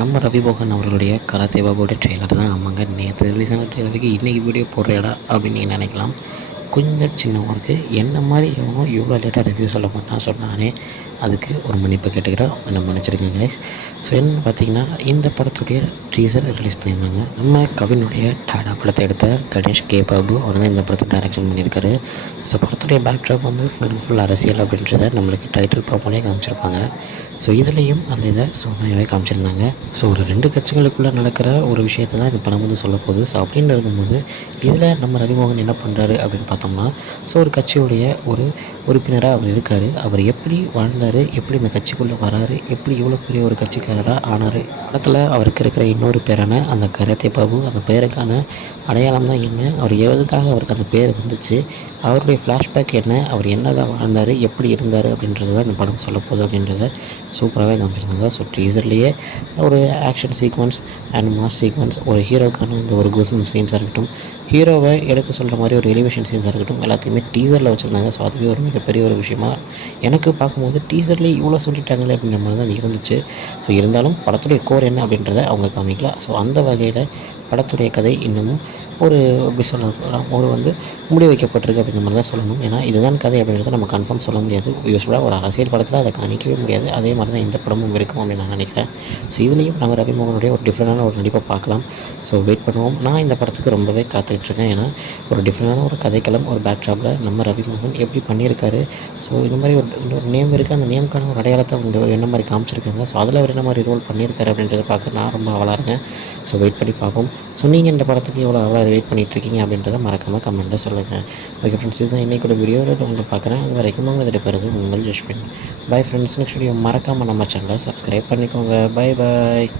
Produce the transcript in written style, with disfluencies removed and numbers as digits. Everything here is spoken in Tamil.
நம்ம ரவிமோகன் அவர்களுடைய கராத்தே பாபுவோட ட்ரெய்லர் தான். ஆமாங்க, நேற்று ரிலீஸ் ஆன ட்ரெய்லருக்கு இன்றைக்கி வீடியோ போடுறியாடா அப்படின்னு நீங்கள் நினைக்கலாம். கொஞ்சம் சின்ன ஒர்க்கு என்ன மாதிரி எவனும் இவ்வளோ லேட்டாக ரிவ்யூ சொல்ல மாட்டான் சொன்னானே, அதுக்கு ஒரு மன்னிப்பு கேட்டுக்கிறேன், என்ன மன்னிச்சிருக்கேன் கைஸ். ஸோ என்னென்னு பார்த்தீங்கன்னா, இந்த படத்துடைய டீசர் ரிலீஸ் பண்ணியிருந்தாங்க. நம்ம கவினுடைய டாடா படத்தை எடுத்த கணேஷ் கே பாபு அவர் தான் இந்த படத்தை டைரக்ஷன் பண்ணியிருக்காரு. ஸோ படத்துடைய பேக்ட்ராப் வந்து ஃபுல் அண்ட் ஃபுல் அரசியல் அப்படின்றத நம்மளுக்கு டைட்டில் ப்ரோமோலே காமிச்சிருப்பாங்க. ஸோ இதுலேயும் அந்த இதை செம்மையாகவே காமிச்சிருந்தாங்க. ஸோ ஒரு 2 கட்சிகளுக்குள்ளே நடக்கிற ஒரு விஷயத்தை தான் இந்த படம் வந்து சொல்ல போகுது. ஸோ அப்படின்னு இருக்கும்போது இதில் நம்ம ரவிமோகன் என்ன பண்ணுறாரு அப்படின்னு பார்த்தோம்னா, ஸோ ஒரு கட்சியுடைய ஒரு உறுப்பினராக அவர் இருக்கார். அவர் எப்படி வாழ்ந்தார், எப்படி இந்த கட்சிக்குள்ளே வராரு, எப்படி இவ்வளோ பெரிய ஒரு கட்சிக்காரராக ஆனார். படத்தில் அவருக்கு இருக்கிற இன்னொரு பேரான அந்த கராத்தே பாபு, அந்த பேருக்கான அடையாளம் தான் என்ன, அவர் எதுக்காக அவருக்கு அந்த பேர் வந்துச்சு, அவருடைய ஃப்ளாஷ்பேக் என்ன, அவர் என்ன தான் வாழ்ந்தார், எப்படி இருந்தார் அப்படின்றது தான் இந்த படம் சொல்ல போகுது அப்படின்றத சூப்பராகவே காமிச்சிருந்தாங்க. ஸோ டீசர்லேயே ஒரு action sequence and mass sequence, ஒரு ஹீரோக்கான இந்த ஒரு கூஸ்பம் சீன்ஸாக இருக்கட்டும், ஹீரோவை எடுத்து சொல்கிற மாதிரி ஒரு எலிவேஷன் சீன்ஸாக இருக்கட்டும், எல்லாத்தையுமே டீசரில் வச்சுருந்தாங்க. ஸோ அதுவே ஒரு மிகப்பெரிய ஒரு விஷயமா எனக்கு பார்க்கும்போது டீசர்லேயே இவ்வளோ சொல்லிட்டாங்களே அப்படின்ற மாதிரி தான் இருந்துச்சு. ஸோ இருந்தாலும் படத்துடைய கோர் என்ன அப்படின்றத அவங்க காமிக்கல. ஸோ அந்த வகையில் படத்துடைய கதை இன்னமும் ஒரு எப்படி சொல்லலாம், ஒரு வந்து முடி வைக்கப்பட்டிருக்கு அப்படின்ற மாதிரி தான் சொல்லணும். ஏன்னா இதுதான் கதை அப்படின்றத நம்ம கன்ஃபார்ம் சொல்ல முடியாது. யூஸ்வலாக ஒரு அரசியல் படத்தில் அதை காணிக்கவே முடியாது. அதே மாதிரி தான் இந்த படமும் இருக்கும் அப்படின்னு நான் நினைக்கிறேன். ஸோ இதுலேயும் நம்ம ரவிமோகனுடைய ஒரு டிஃப்ரெண்டான ஒரு நடிப்பை பார்க்கலாம். ஸோ வெயிட் பண்ணுவோம். நான் இந்த படத்துக்கு ரொம்பவே காத்துக்கிட்டுருக்கேன். ஏன்னா ஒரு டிஃப்ரெண்டான ஒரு கதைக்களம், ஒரு பேக்ட்ராப்பில் நம்ம ரவிமோகன் எப்படி பண்ணியிருக்காரு. ஸோ இந்த மாதிரி ஒரு நேம் இருக்குது, அந்த நேமுக்கான ஒரு அடையாளத்தை அவங்க என்ன மாதிரி காமிச்சிருக்காங்க. ஸோ அதில் அவர் என்ன மாதிரி ரோல் பண்ணியிருக்காரு அப்படின்றத பார்க்க நான் ரொம்ப ஆவலாக இருக்கேன். ஸோ வெயிட் பண்ணி பார்ப்போம். ஸோ நீங்கள் இந்த படத்துக்கு எவ்வளோ ஆவலாக வெயிட் பண்ணிகிட்ருக்கீங்க அப்படின்றத மறக்காமல் கமெண்ட்டில் சொல்லுங்கள். ஓகே ஃப்ரெண்ட்ஸ், இதுதான் இன்றைக்கூட வீடியோவில் உங்களை பார்க்குறேன். அது வரைக்கும் உங்கள் பெறுது உங்கள் Jasmine. Bye friends. Next video மறக்காமல் நம்ம சேனலை சப்ஸ்கிரைப் பண்ணிக்கோங்க. Bye bye.